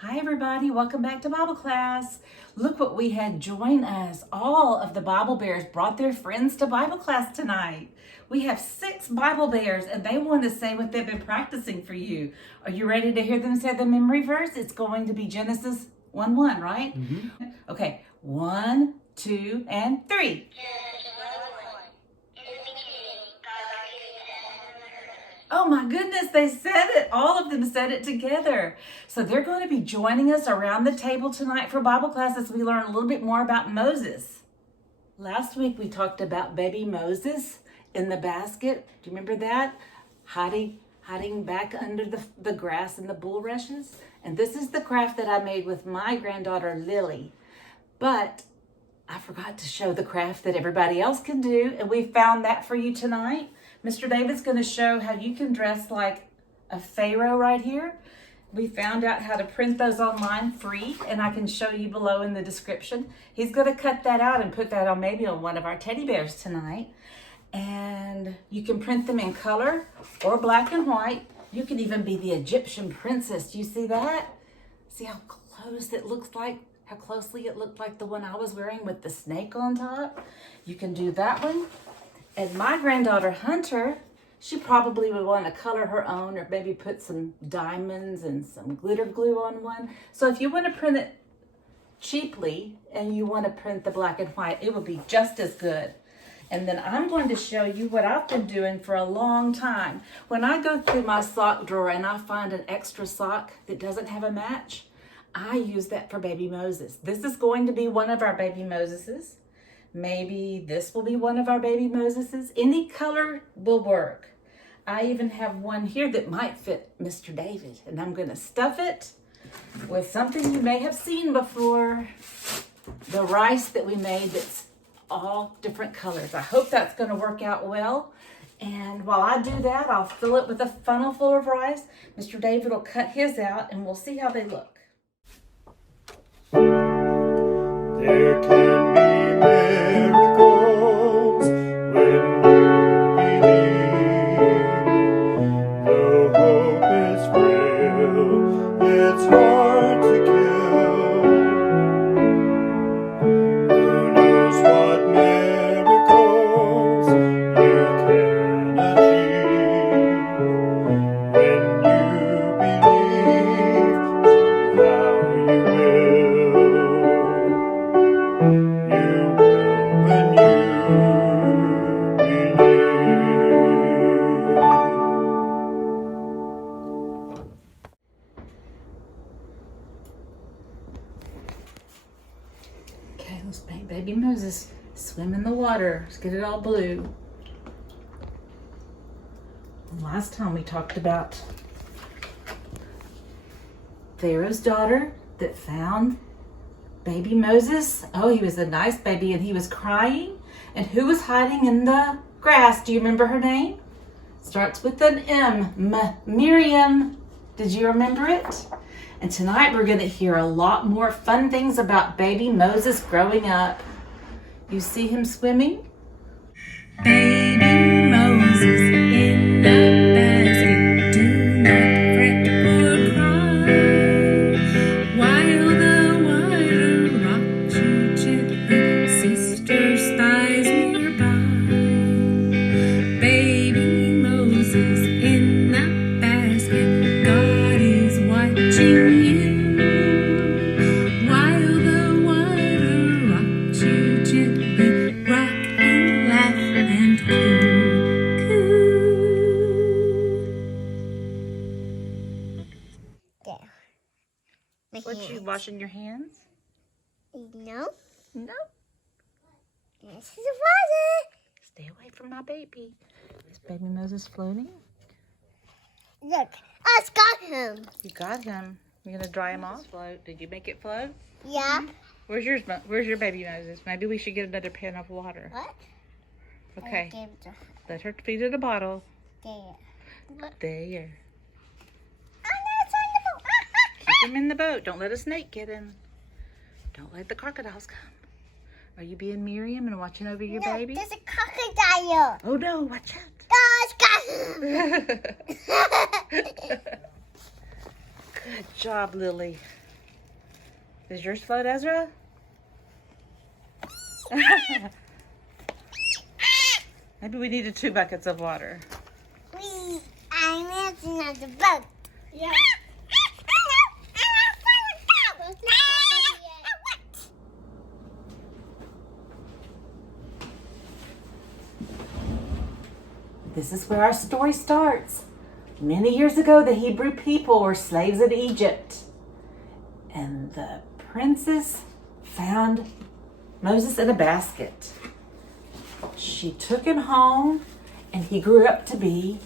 Hi everybody, welcome back to Bible class. Look what we had join us. All of the Bible Bears brought their friends to Bible class tonight. We have 6 Bible Bears and they want to say what they've been practicing for you. Are you ready to hear them say the memory verse? It's going to be Genesis 1:1, right? Okay, 1, 2, and 3. Oh my goodness, they said it. All of them said it together. So they're going to be joining us around the table tonight for Bible class as we learn a little bit more about Moses. Last week we talked about baby Moses in the basket. Do you remember that? Hiding back under the grass and the bulrushes. And this is the craft that I made with my granddaughter Lily. But I forgot to show the craft that everybody else can do, and we found that for you tonight. Mr. David's going to show how you can dress like a pharaoh right here. We found out how to print those online free, and I can show you below in the description. He's going to cut that out and put that on maybe on one of our teddy bears tonight. And you can print them in color or black and white. You can even be the Egyptian princess. Do you see that? See how close it looks like? How closely it looked like the one I was wearing with the snake on top? You can do that one. And my granddaughter Hunter, she probably would want to color her own or maybe put some diamonds and some glitter glue on one. So if you want to print it cheaply and you want to print the black and white, it will be just as good. And then I'm going to show you what I've been doing for a long time. When I go through my sock drawer and I find an extra sock that doesn't have a match, I use that for baby Moses. This is going to be one of our baby Moseses. Maybe this will be one of our baby Moseses. Any color will work. I even have one here that might fit Mr. David, and I'm going to stuff it with something you may have seen before, the rice that we made that's all different colors. I hope that's going to work out well. And while I do that, I'll fill it with a funnel full of rice. Mr. David will cut his out, and we'll see how they look. There can be miracles when you believe. Though hope is frail, it's hard to kill. Who knows what miracles you can achieve when you believe, somehow you will. Okay, let's make baby Moses swim in the water. Let's get it all blue. Last time we talked about Pharaoh's daughter that found baby Moses. Oh, he was a nice baby and he was crying. And who was hiding in the grass? Do you remember her name? Starts with an M. Miriam. Did you remember it? And tonight we're going to hear a lot more fun things about baby Moses growing up. You see him swimming? Baby Moses in the basket, do not fret or cry. While the water rocks you gently, sister's thighs nearby. Baby Moses in the basket, God is watching you. While the water rocks you gently, rock and laugh and coo, coo. There. My What, you hands. washing your hands? No. No. This is a water. Stay away from my baby. Is baby Moses floating? Look, I got him. You got him. You're going to dry him off? Float. Did you make it float? Yeah. Where's yours? Where's your baby Moses? Maybe we should get another pan of water. What? Okay. I gave it to Let her feed it a bottle. there. There. Oh no, it's on the boat. Keep him in the boat. Don't let a snake get him. Don't let the crocodiles come. Are you being Miriam and watching over your No, baby? there's a crocodile. Oh no, watch out. Oh, it's got him. Good job, Lily. Does yours float, Ezra? Maybe we needed 2 buckets of water. I'm missing on the boat. Yeah. This is where our story starts. Many years ago, the Hebrew people were slaves in Egypt. And the princess found Moses in a basket. She took him home, and he grew up to be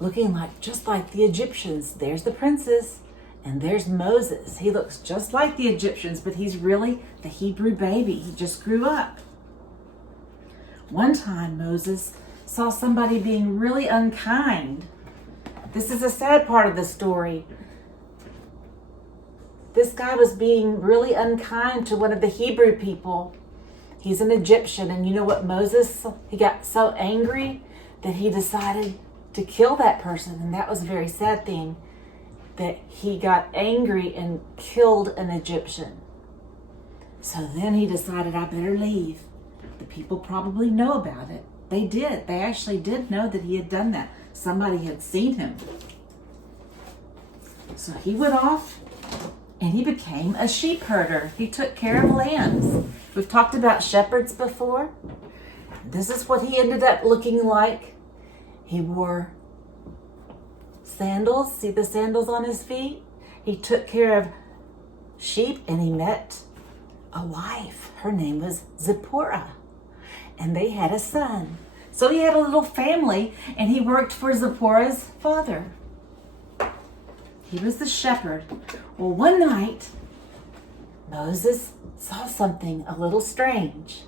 looking just like the Egyptians. There's the princess, and there's Moses. He looks just like the Egyptians, but he's really the Hebrew baby. He just grew up. One time, Moses saw somebody being really unkind. This is a sad part of the story. This guy was being really unkind to one of the Hebrew people. He's an Egyptian, and you know what Moses, he got so angry that he decided to kill that person, and that was a very sad thing, that he got angry and killed an Egyptian. So then he decided, I better leave. The people probably know about it. They did. They actually did know that he had done that. Somebody had seen him. So he went off and he became a sheep herder. He took care of lambs. We've talked about shepherds before. This is what he ended up looking like. He wore sandals. See the sandals on his feet? He took care of sheep, and he met a wife. Her name was Zipporah. And they had a son. So he had a little family, and he worked for Zipporah's father. He was the shepherd. Well, one night, Moses saw something a little strange.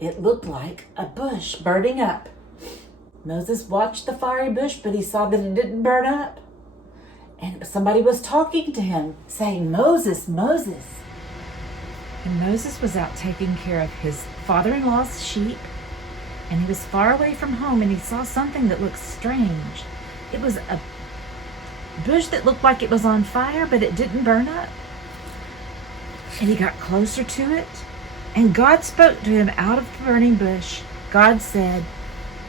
It looked like a bush burning up. Moses watched the fiery bush, but he saw that it didn't burn up. And somebody was talking to him, saying, Moses, Moses. And Moses was out taking care of his father-in-law's sheep, and he was far away from home, and he saw something that looked strange. It was a bush that looked like it was on fire, but it didn't burn up. And he got closer to it, and God spoke to him out of the burning bush. God said,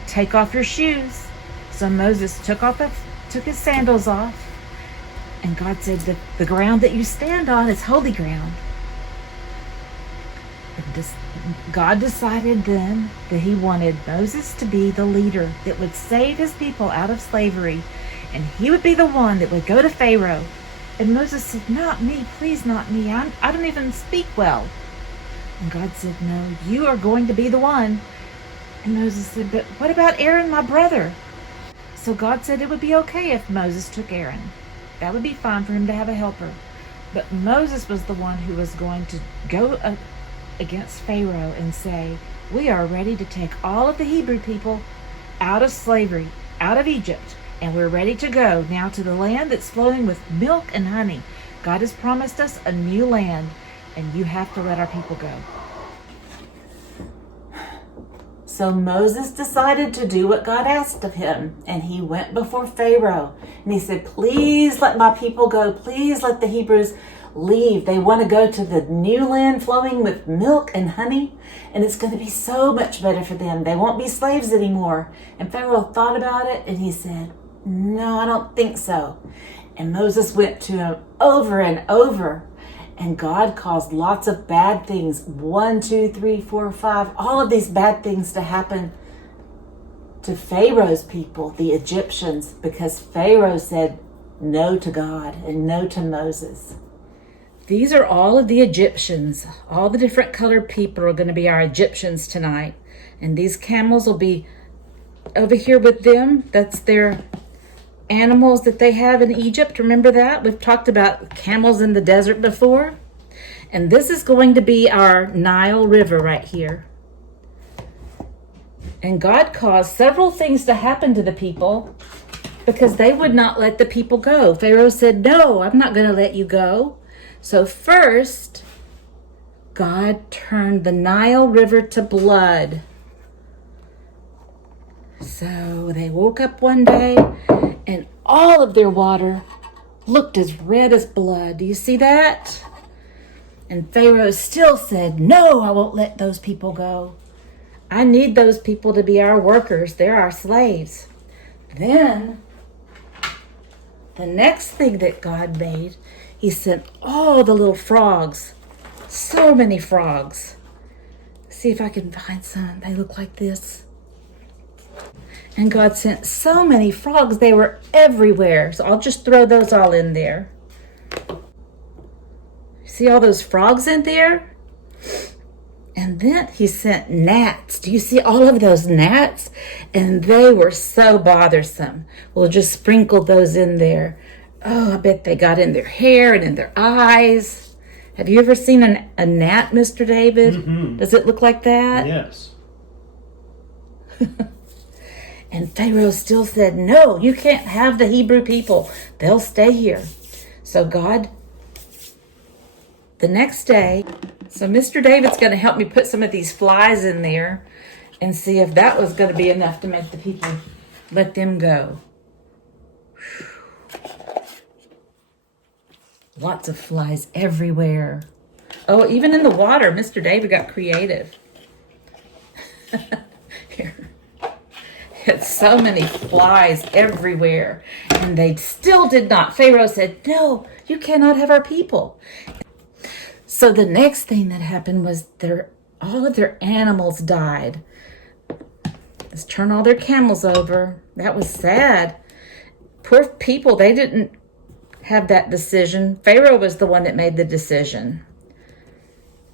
take off your shoes. So Moses took his sandals off, and God said, the ground that you stand on is holy ground. God decided then that he wanted Moses to be the leader that would save his people out of slavery, and he would be the one that would go to Pharaoh. And Moses said, not me, please, not me. I don't even speak well. And God said, no, you are going to be the one. And Moses said, but what about Aaron, my brother? So God said it would be okay if Moses took Aaron. That would be fine for him to have a helper. But Moses was the one who was going to go against Pharaoh and say, we are ready to take all of the Hebrew people out of slavery, out of Egypt, and we're ready to go now to the land that's flowing with milk and honey. God has promised us a new land, and you have to let our people go. So Moses decided to do what God asked of him, and he went before Pharaoh, and he said, please let my people go. Please let the Hebrews leave. They want to go to the new land flowing with milk and honey, and it's going to be so much better for them. They won't be slaves anymore. And Pharaoh thought about it, and he said, no, I don't think so. And Moses went to him over and over, and God caused lots of bad things. 1, 2, 3, 4, 5, all of these bad things to happen to Pharaoh's people, the Egyptians, because Pharaoh said no to God and no to Moses. These are all of the Egyptians. All the different colored people are going to be our Egyptians tonight. And these camels will be over here with them. That's their animals that they have in Egypt. Remember that? We've talked about camels in the desert before. And this is going to be our Nile River right here. And God caused several things to happen to the people because they would not let the people go. Pharaoh said, no, I'm not going to let you go. So first, God turned the Nile River to blood. So they woke up one day and all of their water looked as red as blood. Do you see that? And Pharaoh still said, no, I won't let those people go. I need those people to be our workers. They're our slaves. Then, the next thing that God made, he sent all the little frogs. So many frogs. See if I can find some. They look like this. And God sent so many frogs. They were everywhere. So I'll just throw those all in there. See all those frogs in there? And then he sent gnats. Do you see all of those gnats? And they were so bothersome. We'll just sprinkle those in there. Oh, I bet they got in their hair and in their eyes. Have you ever seen a gnat, Mr. David? Mm-hmm. Does it look like that? Yes. And Pharaoh still said, no, you can't have the Hebrew people. They'll stay here. So God, the next day, so Mr. David's going to help me put some of these flies in there and see if that was going to be enough to make the people let them go. Lots of flies everywhere. Oh, even in the water, Mr. David got creative. Here. Had so many flies everywhere, and they still did not. Pharaoh said, no, you cannot have our people. So the next thing that happened was all of their animals died. Let's turn all their camels over. That was sad. Poor people, they didn't have that decision. Pharaoh was the one that made the decision.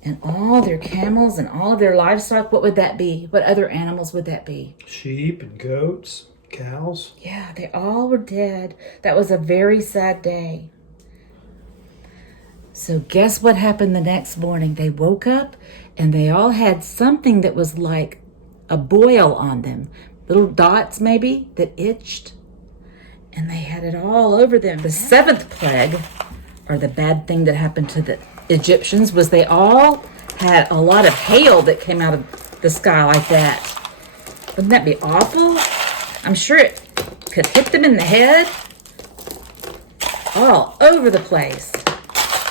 And all their camels and all of their livestock, what would that be? What other animals would that be? Sheep and goats, cows. Yeah, they all were dead. That was a very sad day. So guess what happened the next morning? They woke up and they all had something that was like a boil on them. Little dots maybe that itched. And they had it all over them. The seventh plague, or the bad thing that happened to the Egyptians, was they all had a lot of hail that came out of the sky like that. Wouldn't that be awful? I'm sure it could hit them in the head. All over the place.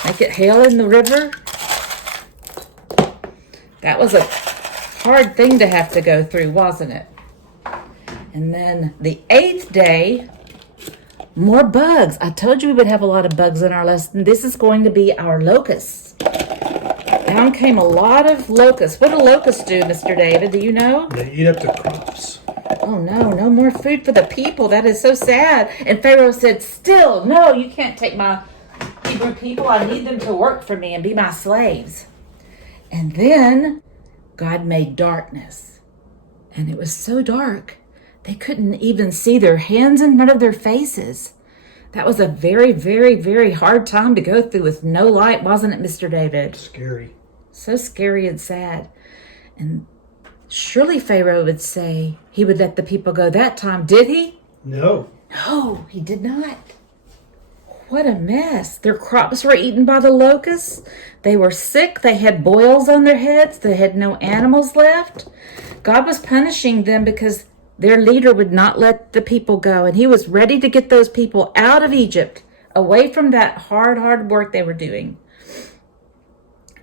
Make it hail in the river. That was a hard thing to have to go through, wasn't it? And then the eighth day, more bugs. I told you we would have a lot of bugs in our lesson. This is going to be our locusts. Down came a lot of locusts. What do locusts do, Mr. David? Do you know? They eat up the crops. Oh no, no more food for the people. That is so sad. And Pharaoh said, still, no, you can't take my Hebrew people. I need them to work for me and be my slaves. And then God made darkness. And it was so dark, they couldn't even see their hands in front of their faces. That was a very, very, very hard time to go through with no light, wasn't it, Mr. David? Scary. So scary and sad. And surely Pharaoh would say he would let the people go that time. Did he? No. No, he did not. What a mess. Their crops were eaten by the locusts. They were sick. They had boils on their heads. They had no animals left. God was punishing them because their leader would not let the people go. And he was ready to get those people out of Egypt, away from that hard work they were doing.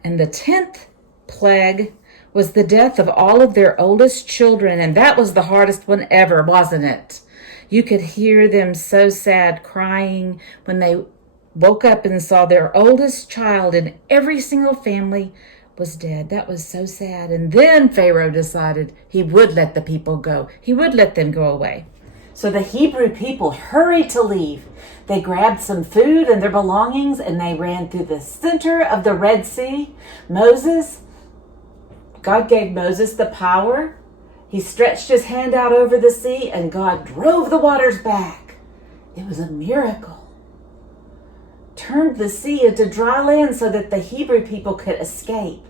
And the 10th plague was the death of all of their oldest children. And that was the hardest one ever, wasn't it? You could hear them so sad, crying when they woke up and saw their oldest child in every single family was dead. That was so sad. And then Pharaoh decided he would let the people go. He would let them go away. So the Hebrew people hurried to leave. They grabbed some food and their belongings and they ran through the center of the Red Sea. God gave Moses the power. He stretched his hand out over the sea and God drove the waters back. It was a miracle. Turned the sea into dry land so that the Hebrew people could escape.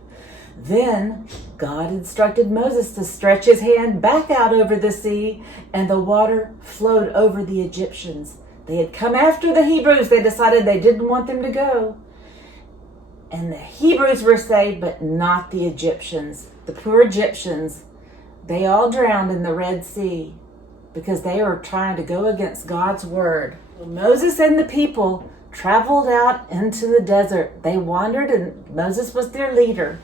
Then God instructed Moses to stretch his hand back out over the sea and the water flowed over the Egyptians. They had come after the Hebrews. They decided they didn't want them to go. And the Hebrews were saved, but not the Egyptians. The poor Egyptians, they all drowned in the Red Sea because they were trying to go against God's word. Moses and the people traveled out into the desert. They wandered, and Moses was their leader.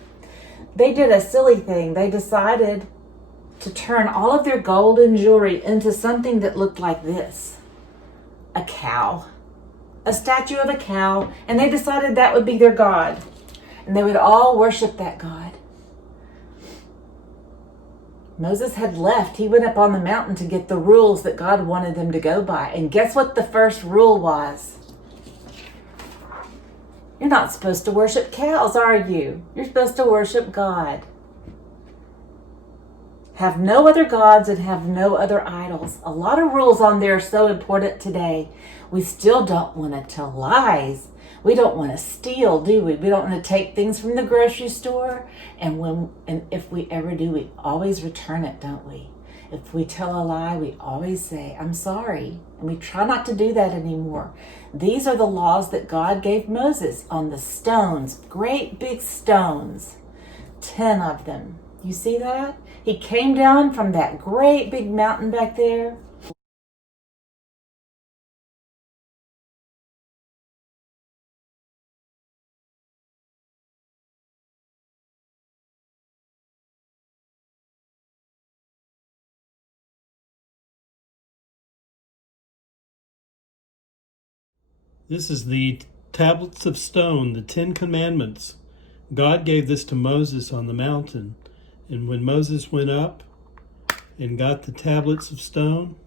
They did a silly thing. They decided to turn all of their gold and jewelry into something that looked like this. A cow. A statue of a cow. And they decided that would be their God. And they would all worship that God. Moses had left. He went up on the mountain to get the rules that God wanted them to go by. And guess what the first rule was? You're not supposed to worship cows, are you? You're supposed to worship God. Have no other gods and have no other idols. A lot of rules on there are so important today. We still don't want to tell lies. We don't want to steal, do we? We don't want to take things from the grocery store. And if we ever do, we always return it, don't we? If we tell a lie, we always say, I'm sorry. And we try not to do that anymore. These are the laws that God gave Moses on the stones, great big stones, 10 of them. You see that? He came down from that great big mountain back there. This is the tablets of stone, the 10 Commandments. God gave this to Moses on the mountain. And when Moses went up and got the tablets of stone,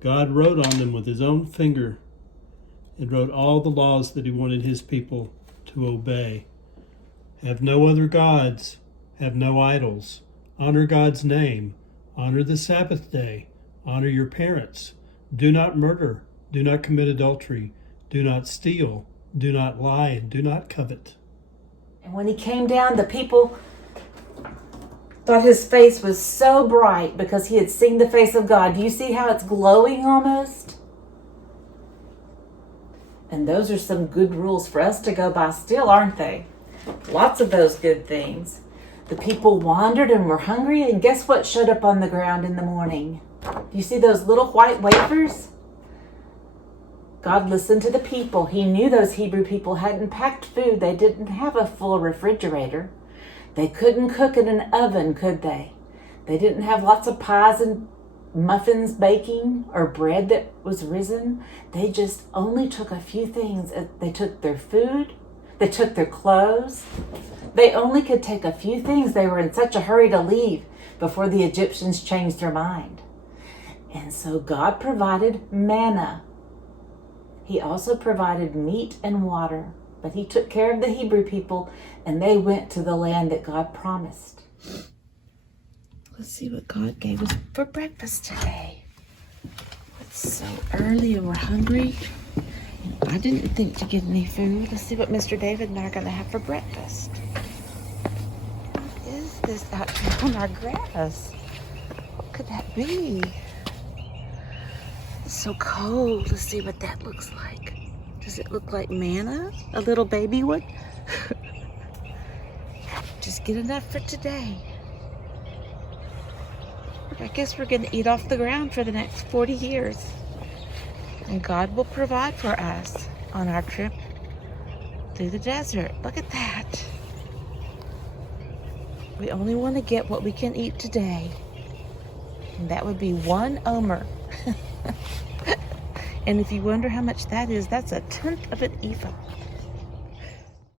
God wrote on them with his own finger and wrote all the laws that he wanted his people to obey. Have no other gods. Have no idols. Honor God's name. Honor the Sabbath day. Honor your parents. Do not murder. Do not commit adultery. Do not steal. Do not lie. And do not covet. And when he came down, the people thought his face was so bright because he had seen the face of God. Do you see how it's glowing almost? And those are some good rules for us to go by still, aren't they? Lots of those good things. The people wandered and were hungry, and guess what showed up on the ground in the morning? Do you see those little white wafers? God listened to the people. He knew those Hebrew people hadn't packed food. They didn't have a full refrigerator. They couldn't cook in an oven, could they? They didn't have lots of pies and muffins baking or bread that was risen. They just only took a few things. They took their food. They took their clothes. They only could take a few things. They were in such a hurry to leave before the Egyptians changed their mind. And so God provided manna. He also provided meat and water, but he took care of the Hebrew people, and they went to the land that God promised. Let's see what God gave us for breakfast today. It's so early and we're hungry. I didn't think to get any food. Let's see what Mr. David and I are going to have for breakfast. What is this out here on our grass? What could that be? It's so cold. Let's see what that looks like. Does it look like manna? A little baby one? Just get enough for today. I guess we're going to eat off the ground for the next 40 years. And God will provide for us on our trip through the desert. Look at that. We only want to get what we can eat today. And that would be 1 omer. And if you wonder how much that is, that's 1/10 of an ephah.